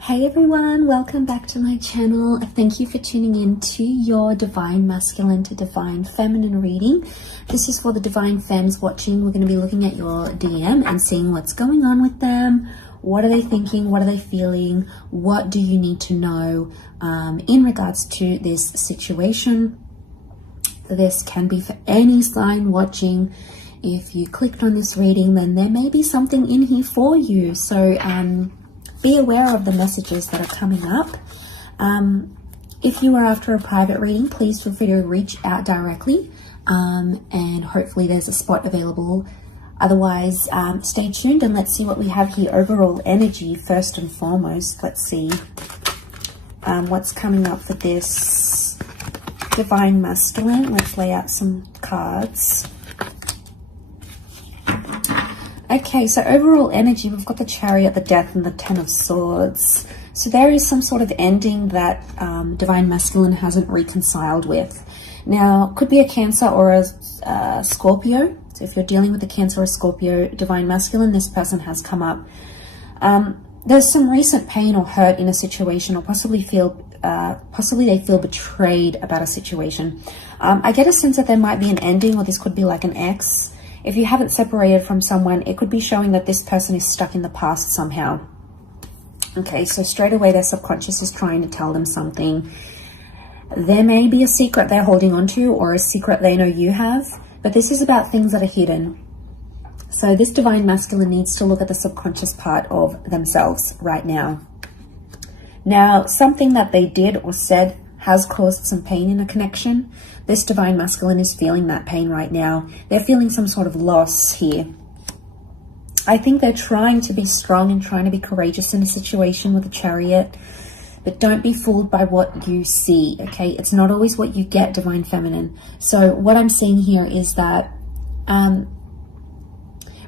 Hey everyone, welcome back to my channel. Thank you for tuning in to your Divine Masculine to Divine Feminine reading. This is for the Divine Femmes watching. We're going to be looking at your DM and seeing what's going on with them. What are they thinking? What are they feeling? What do you need to know in regards to this situation? This can be for any sign watching. If you clicked on this reading, then there may be something in here for you. So be aware of the messages that are coming up. If you are after a private reading, please feel free to reach out directly, and hopefully there's a spot available. Otherwise, stay tuned and let's see what we have here. Overall energy, first and foremost. Let's see what's coming up for this Divine Masculine. Let's lay out some cards. Okay, so overall energy, we've got the Chariot, the Death, and the Ten of Swords. So there is some sort of ending that Divine Masculine hasn't reconciled with. Now, could be a Cancer or a Scorpio. So if you're dealing with a Cancer or a Scorpio, Divine Masculine, this person has come up. There's some recent pain or hurt in a situation, or possibly they feel betrayed about a situation. I get a sense that there might be an ending, or this could be like an ex. If you haven't separated from someone, it could be showing that this person is stuck in the past somehow. Okay, so straight away their subconscious is trying to tell them something. There may be a secret they're holding on to, or a secret they know you have, but this is about things that are hidden. So this Divine Masculine needs to look at the subconscious part of themselves right now. Now, something that they did or said has caused some pain in a connection. This Divine Masculine is feeling that pain right now. They're feeling some sort of loss here. I think they're trying to be strong and trying to be courageous in a situation with a Chariot, but don't be fooled by what you see, okay? It's not always what you get, Divine Feminine. So what I'm seeing here is that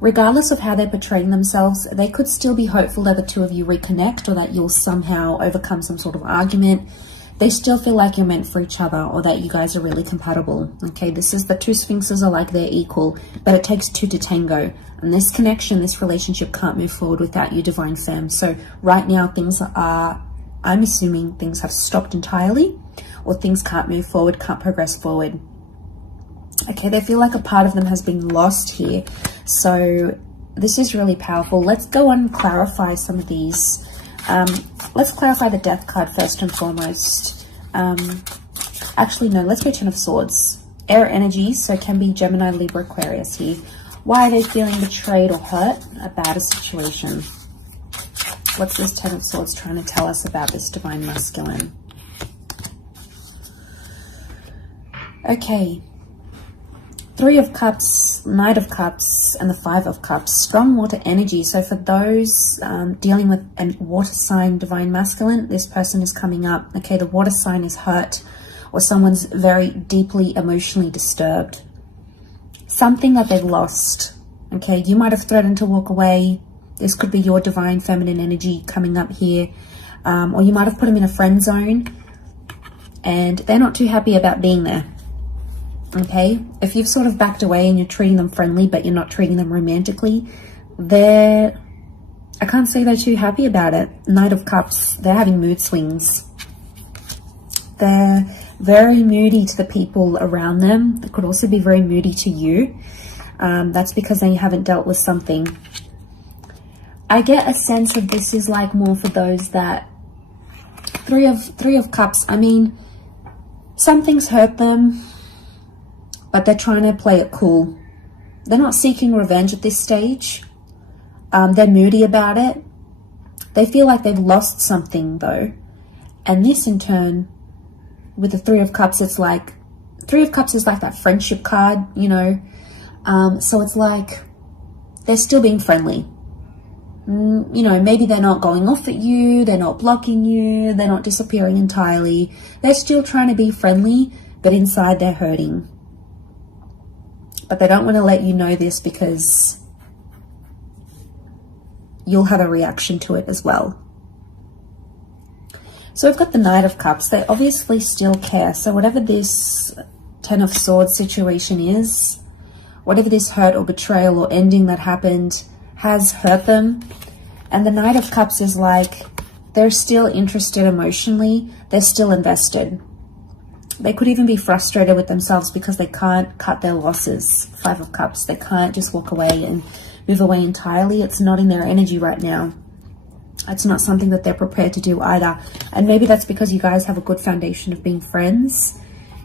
regardless of how they're portraying themselves, they could still be hopeful that the two of you reconnect, or that you'll somehow overcome some sort of argument. They still feel like you're meant for each other, or that you guys are really compatible. Okay, this is the two Sphinxes are like they're equal, but it takes two to tango. And this connection, this relationship can't move forward without you, Divine Femme. So right now things are, I'm assuming things have stopped entirely, or things can't move forward, can't progress forward. Okay, they feel like a part of them has been lost here. So this is really powerful. Let's go on and clarify some of these. Let's clarify the Death card first and foremost. Actually, no, let's go Ten of Swords. Air energy, so it can be Gemini, Libra, Aquarius here. Why are they feeling betrayed or hurt about a situation? What's this Ten of Swords trying to tell us about this Divine Masculine? Okay. Three of Cups, Knight of Cups, and the Five of Cups. Strong water energy. So for those dealing with a water sign Divine Masculine, this person is coming up. Okay, the water sign is hurt, or someone's very deeply emotionally disturbed. Something that they've lost. Okay, you might have threatened to walk away. This could be your Divine Feminine energy coming up here. Or you might have put them in a friend zone, and they're not too happy about being there. Okay, if you've sort of backed away and you're treating them friendly, but you're not treating them romantically, I can't say they're too happy about it. Knight of Cups, they're having mood swings. They're very moody to the people around them. They could also be very moody to you. That's because they haven't dealt with something. I get a sense of this is like more for those that Three of Cups. I mean, something's hurt them, but they're trying to play it cool. They're not seeking revenge at this stage. They're moody about it. They feel like they've lost something though. And this in turn, with the Three of Cups, it's like, Three of Cups is like that friendship card, you know. So it's like, they're still being friendly. You know, maybe they're not going off at you. They're not blocking you. They're not disappearing entirely. They're still trying to be friendly, but inside they're hurting. But they don't want to let you know this because you'll have a reaction to it as well. So we've got the Knight of Cups. They obviously still care. So whatever this Ten of Swords situation is, whatever this hurt or betrayal or ending that happened has hurt them. And the Knight of Cups is like, They're still interested emotionally. They're still invested. They could even be frustrated with themselves because they can't cut their losses. 5 of Cups. They can't just walk away and move away entirely. It's not in their energy right now. It's not something that they're prepared to do either. And maybe that's because you guys have a good foundation of being friends.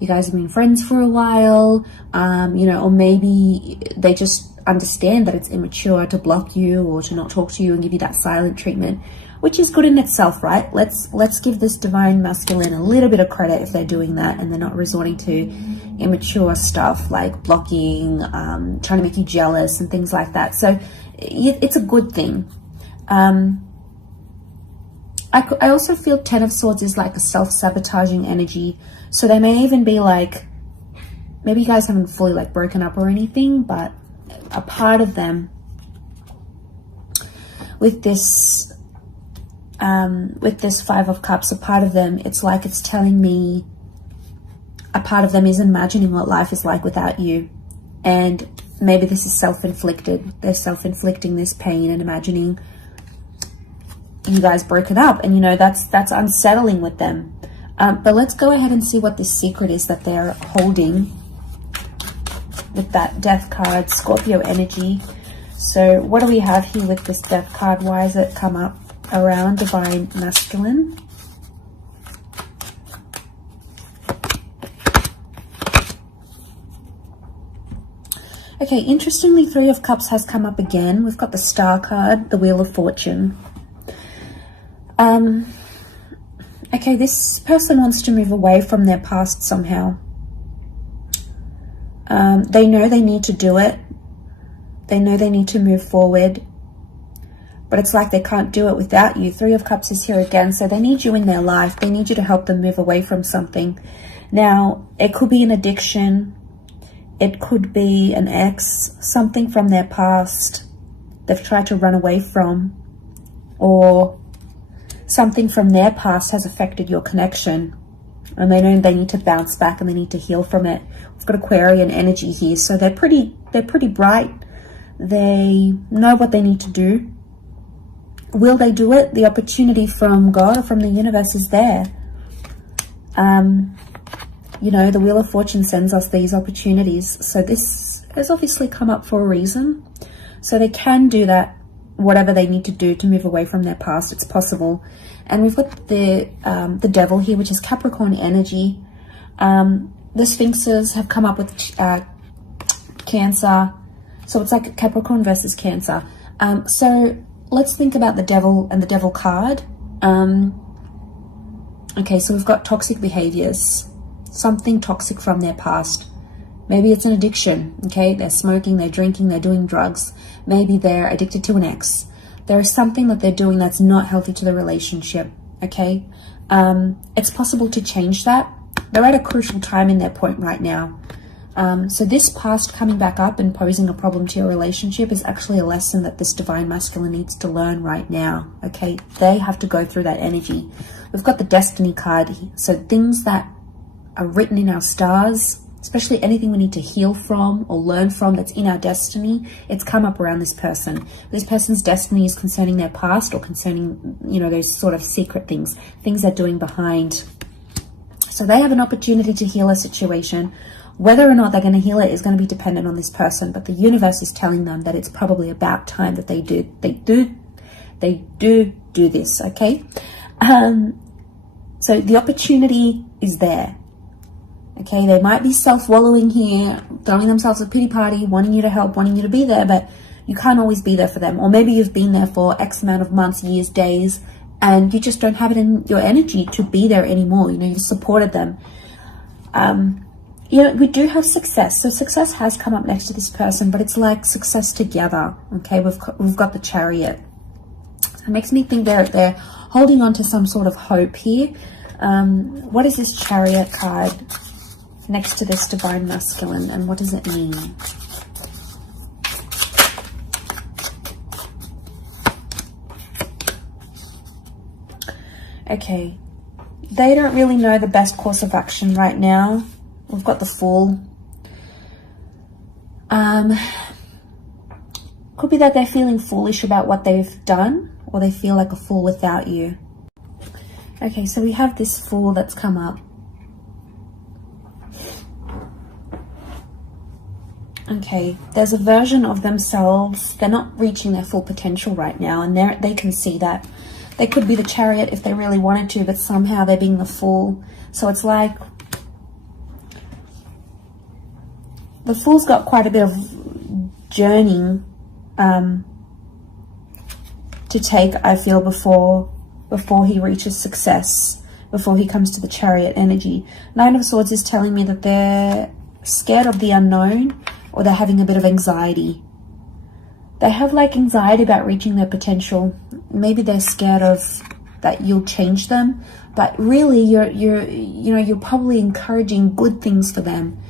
You guys have been friends for a while, you know, or maybe they just understand that it's immature to block you or to not talk to you and give you that silent treatment, which is good in itself, right? Let's give this divine masculine a little bit of credit if they're doing that and they're not resorting to immature stuff like blocking, trying to make you jealous and things like that. So it's a good thing. I also feel 10 of Swords is like a self-sabotaging energy. So they may even be like, maybe you guys haven't fully like broken up or anything, but a part of them with this 5 of Cups, a part of them, it's like it's telling me a part of them is imagining what life is like without you. And maybe this is self-inflicted. They're self-inflicting this pain and imagining you guys broken up, and you know that's unsettling with them. But let's go ahead and see what this secret is that they're holding with that Death card, Scorpio energy. So what do we have here with this Death card? Why has it come up around divine masculine? Okay, interestingly, 3 of Cups has come up again. We've got the Star card, the Wheel of Fortune. Okay, this person wants to move away from their past somehow. They know they need to do it. They know they need to move forward. But it's like they can't do it without you. 3 of Cups is here again, so they need you in their life. They need you to help them move away from something. Now, it could be an addiction. It could be an ex, something from their past they've tried to run away from, or something from their past has affected your connection and they know they need to bounce back and they need to heal from it. We've got Aquarian energy here, so they're pretty bright. They know what they need to do. Will they do it? The opportunity from God or from the universe is there. You know, the Wheel of Fortune sends us these opportunities, so this has obviously come up for a reason. So they can do that, whatever they need to do to move away from their past. It's possible. And we've got the Devil here, which is Capricorn energy. The Sphinxes have come up with Cancer, so it's like Capricorn versus Cancer. So let's think about the Devil and the Devil card. Okay, so we've got toxic behaviors, something toxic from their past. Maybe it's an addiction, okay? They're smoking, they're drinking, they're doing drugs. Maybe they're addicted to an ex. There is something that they're doing that's not healthy to the relationship, okay? It's possible to change that. They're at a crucial time in their point right now. So this past coming back up and posing a problem to your relationship is actually a lesson that this divine masculine needs to learn right now, okay? They have to go through that energy. We've got the Destiny card, so things that are written in our stars, especially anything we need to heal from or learn from that's in our destiny, it's come up around this person. This person's destiny is concerning their past or concerning, you know, those sort of secret things they're doing behind. So they have an opportunity to heal a situation. Whether or not they're going to heal it is going to be dependent on this person, but the universe is telling them that it's probably about time that they do this, okay? So the opportunity is there. Okay, they might be self-wallowing here, throwing themselves a pity party, wanting you to help, wanting you to be there, but you can't always be there for them. Or maybe you've been there for X amount of months, years, days, and you just don't have it in your energy to be there anymore. You know, you've supported them. You know, we do have success. So success has come up next to this person, but it's like success together. Okay, we've got the Chariot. It makes me think they're holding on to some sort of hope here. What is this Chariot card next to this divine masculine, and what does it mean? Okay, they don't really know the best course of action right now. We've got the Fool. Could be that they're feeling foolish about what they've done, or they feel like a fool without you. Okay, so we have this Fool that's come up. Okay, there's a version of themselves. They're not reaching their full potential right now, and they can see that. They could be the Chariot if they really wanted to, but somehow they're being the Fool. So it's like the Fool's got quite a bit of journeying to take, I feel, before he reaches success, before he comes to the Chariot energy. Nine of Swords is telling me that they're scared of the unknown, or they're having a bit of anxiety. They have like anxiety about reaching their potential. Maybe they're scared of that you'll change them, but really you're probably encouraging good things for them.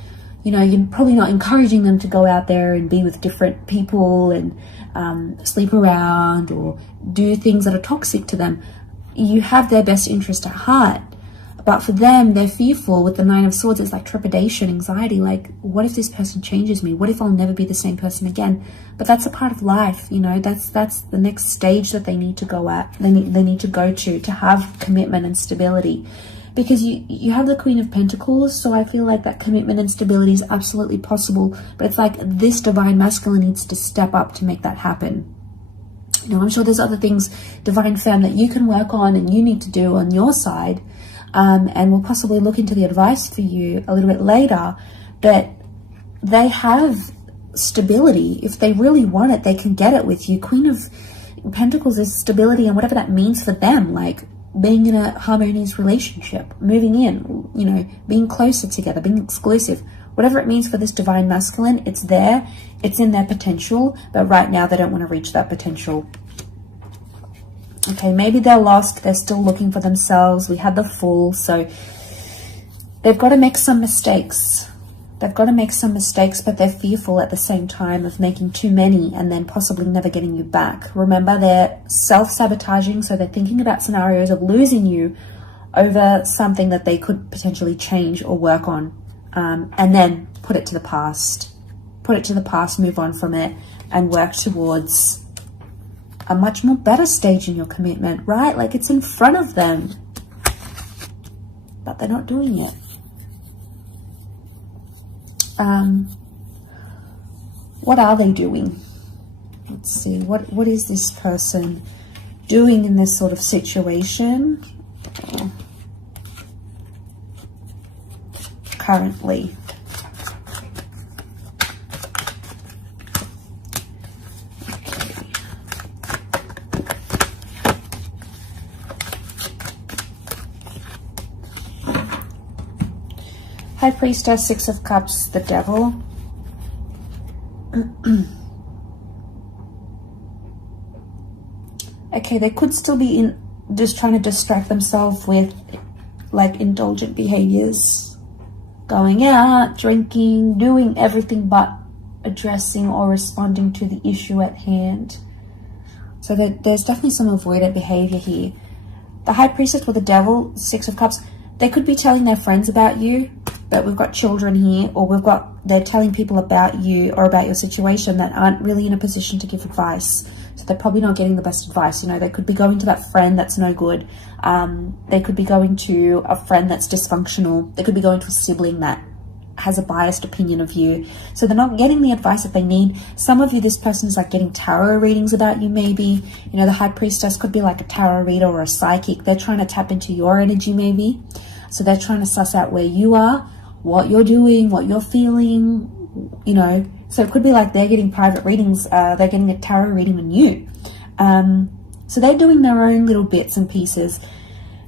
You know, you're probably not encouraging them to go out there and be with different people and sleep around or do things that are toxic to them. You have their best interest at heart. But for them, they're fearful. With the Nine of Swords, it's like trepidation, anxiety. Like, what if this person changes me? What if I'll never be the same person again? But that's a part of life, you know. That's the next stage that they need to go at. They need to go to have commitment and stability. Because you have the Queen of Pentacles, so I feel like that commitment and stability is absolutely possible. But it's like this Divine Masculine needs to step up to make that happen. You know, I'm sure there's other things, Divine Femme, that you can work on and you need to do on your side. And we'll possibly look into the advice for you a little bit later. But they have stability. If they really want it, they can get it with you. Queen of Pentacles is stability, and whatever that means for them, like being in a harmonious relationship, moving in, you know, being closer together, being exclusive, whatever it means for this Divine Masculine, it's there, it's in their potential, but right now they don't want to reach that potential. Okay, maybe they're lost, they're still looking for themselves. We had the Fool, so they've got to make some mistakes. They've got to make some mistakes, but they're fearful at the same time of making too many and then possibly never getting you back. Remember, they're self-sabotaging, so they're thinking about scenarios of losing you over something that they could potentially change or work on, and then put it to the past. Put it to the past, move on from it, and work towards a much more better stage in your commitment, right? Like, it's in front of them, but they're not doing it. What are they doing? Let's see, what is this person doing in this sort of situation currently? High Priestess, Six of Cups, the Devil. Okay, they could still be just trying to distract themselves with like indulgent behaviors. Going out, drinking, doing everything but addressing or responding to the issue at hand. So there's definitely some avoidant behavior here. The High Priestess with the Devil, Six of Cups, they could be telling their friends about you, but we've got children here, or they're telling people about you or about your situation that aren't really in a position to give advice. So they're probably not getting the best advice. You know, they could be going to that friend that's no good. They could be going to a friend that's dysfunctional. They could be going to a sibling that has a biased opinion of you. So they're not getting the advice that they need. Some of you, this person is like getting tarot readings about you maybe. You know, the High Priestess could be like a tarot reader or a psychic. They're trying to tap into your energy maybe. So they're trying to suss out where you are, what you're doing, what you're feeling, you know. So it could be like they're getting private readings, they're getting a tarot reading on you. So they're doing their own little bits and pieces.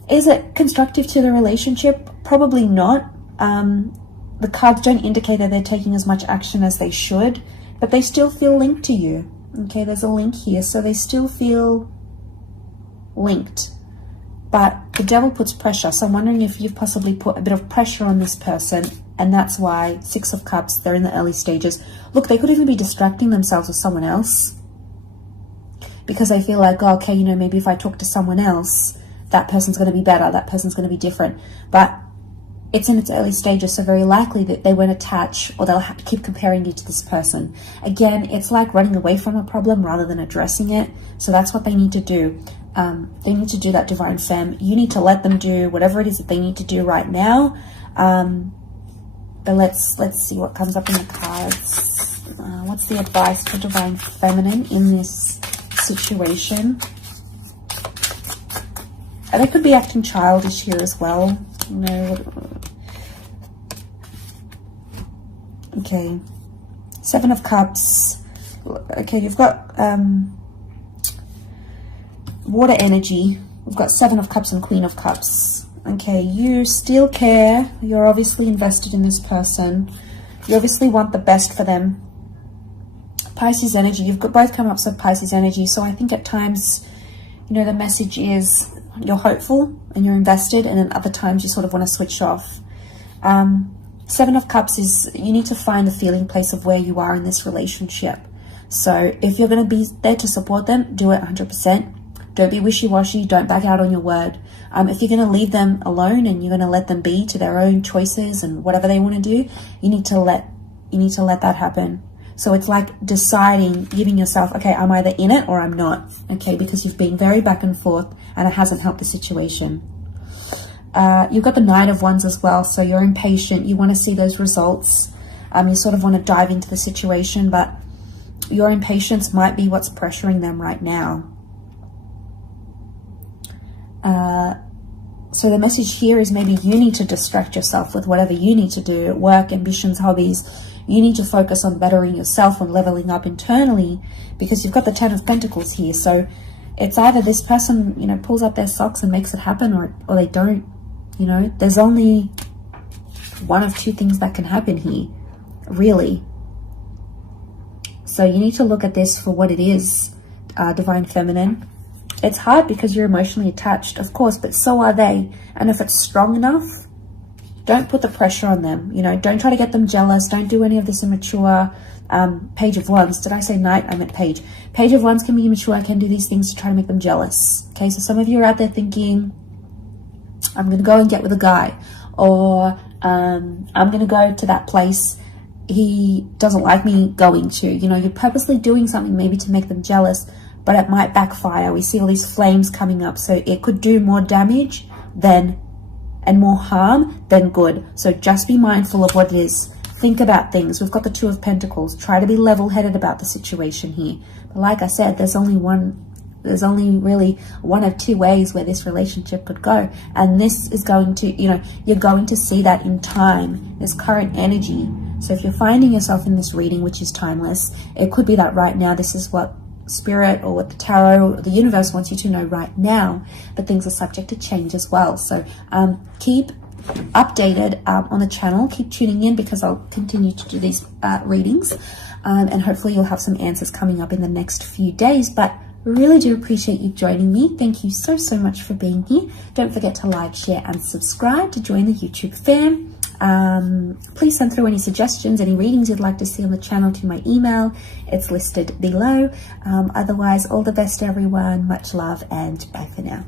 Is it constructive to the relationship? Probably not. The cards don't indicate that they're taking as much action as they should, but they still feel linked to you. Okay, there's a link here, so they still feel linked. But the Devil puts pressure, so I'm wondering if you've possibly put a bit of pressure on this person, and that's why Six of Cups, they're in the early stages. Look, they could even be distracting themselves with someone else because they feel like, oh, okay, you know, maybe if I talk to someone else, that person's going to be better, that person's going to be different. But it's in its early stages, so very likely that they won't attach, or they'll have to keep comparing you to this person. Again, it's like running away from a problem rather than addressing it. So that's what they need to do. They need to do that, Divine Femme. You need to let them do whatever it is that they need to do right now. But let's see what comes up in the cards. What's the advice for Divine Feminine in this situation? They could be acting childish here as well. You know. Okay. 7 of Cups. Okay, you've got water energy. We've got 7 of Cups and Queen of Cups. Okay, you still care. You're obviously invested in this person. You obviously want the best for them. Pisces energy. You've got both come up with Pisces energy. So I think at times, you know, the message is you're hopeful and you're invested, and then other times you sort of want to switch off. 7 of Cups is you need to find the feeling place of where you are in this relationship. So if you're going to be there to support them, do it 100%. Don't be wishy-washy. Don't back out on your word. If you're going to leave them alone and you're going to let them be to their own choices and whatever they want to do, you need to let that happen. So it's like deciding, giving yourself, okay, I'm either in it or I'm not. Okay, because you've been very back and forth and it hasn't helped the situation. You've got the Knight of Wands as well. So you're impatient. You want to see those results. You sort of want to dive into the situation, but your impatience might be what's pressuring them right now. So the message here is maybe you need to distract yourself with whatever you need to do, work, ambitions, hobbies. You need to focus on bettering yourself and leveling up internally, because you've got the 10 of Pentacles here. So it's either this person, you know, pulls up their socks and makes it happen, or they don't. You know, there's only one of two things that can happen here, really. So you need to look at this for what it is, Divine Feminine. It's hard because you're emotionally attached, of course, but so are they. And if it's strong enough, don't put the pressure on them. You know, don't try to get them jealous. Don't do any of this immature. Page of Wands. Did I say Knight? I meant Page. Page of Wands can be immature, can do these things to try to make them jealous. Okay, so some of you are out there thinking, I'm going to go and get with a guy, or I'm going to go to that place he doesn't like me going to. You know, you're purposely doing something maybe to make them jealous, but it might backfire. We see all these flames coming up, so it could do more damage and more harm than good. So just be mindful of what it is. Think about things. We've got the 2 of Pentacles. Try to be level-headed about the situation here. But like I said, there's only really one of two ways where this relationship could go. And this is going to, you know, you're going to see that in time, this current energy. So if you're finding yourself in this reading, which is timeless, it could be that right now this is what Spirit or what the tarot or the universe wants you to know right now, but things are subject to change as well. So keep updated on the channel. Keep tuning in, because I'll continue to do these readings, and hopefully you'll have some answers coming up in the next few days. But really do appreciate you joining me. Thank you so much for being here. Don't forget to like, share and subscribe to join the YouTube fam. Please send through any suggestions, any readings you'd like to see on the channel to my email. It's listed below. Otherwise, all the best everyone. Much love and bye for now.